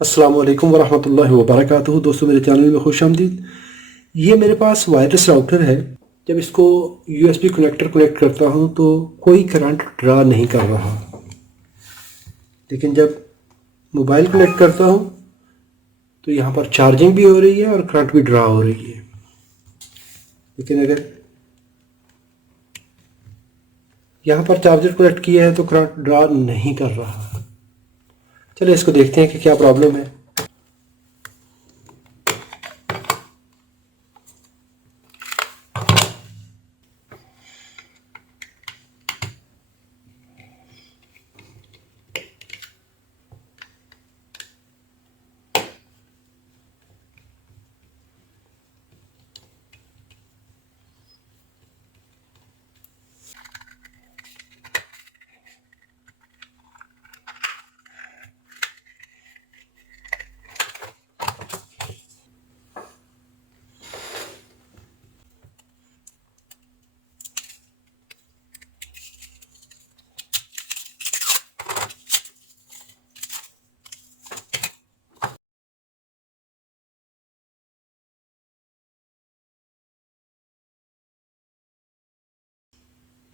अस्सलाम वालेकुम वरहमतुल्लाहि वबरकातुहू। दोस्तों, मेरे चैनल में खुश आमदीद। ये मेरे पास वायरलेस राउटर है। जब इसको यूएसबी कनेक्टर कनेक्ट करता हूँ तो कोई करंट ड्रा नहीं कर रहा, लेकिन जब मोबाइल कनेक्ट करता हूँ तो यहाँ पर चार्जिंग भी हो रही है और करंट भी ड्रा हो रही है। लेकिन अगर यहाँ पर चार्जर कनेक्ट किया है तो करंट ड्रा नहीं कर रहा। चलिए इसको देखते हैं कि क्या प्रॉब्लम है।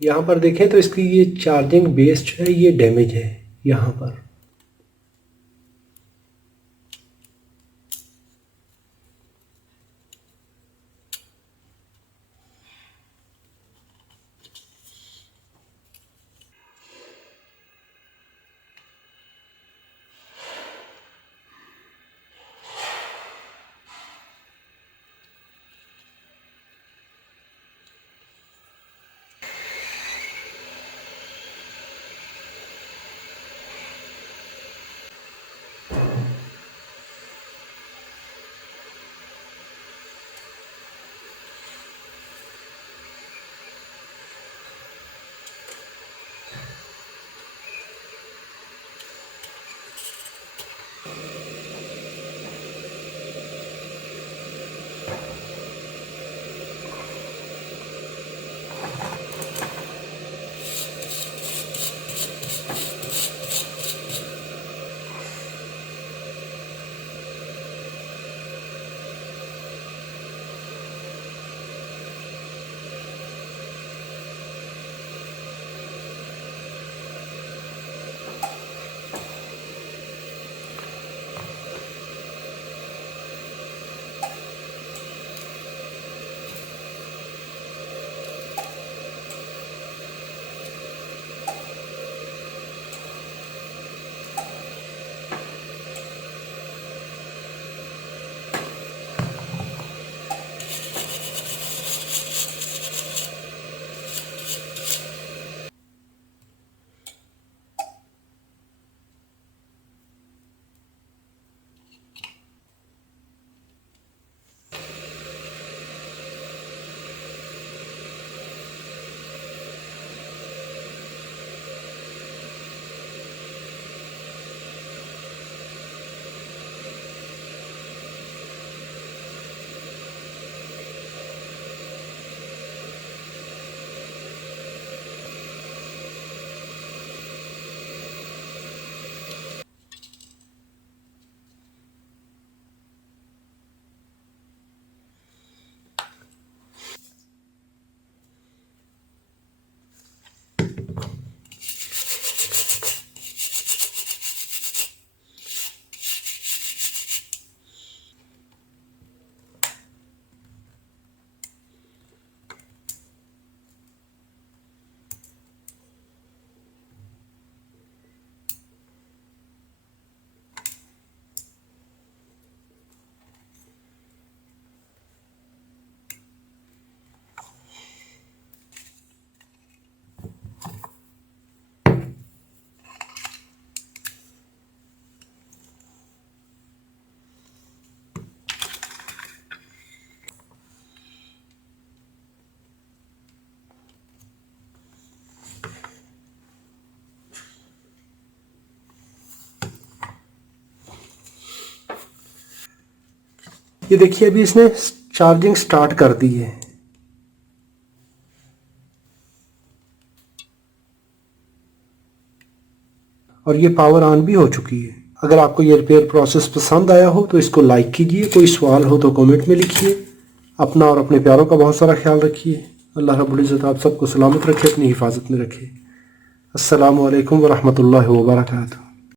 यहाँ पर देखें तो इसकी ये चार्जिंग बेस जो है ये डैमेज है यहाँ पर। ये देखिए, अभी इसने चार्जिंग स्टार्ट कर दी है और ये पावर ऑन भी हो चुकी है। अगर आपको ये रिपेयर प्रोसेस पसंद आया हो तो इसको लाइक कीजिए, कोई सवाल हो तो कमेंट में लिखिए। अपना और अपने प्यारों का बहुत सारा ख्याल रखिए। अल्लाह रब्बुल इज़्ज़त आप सबको सलामत रखे, अपनी हिफाजत में रखे। अस्सलामु अलैकुम व रहमतुल्लाहि व बरकातुहू।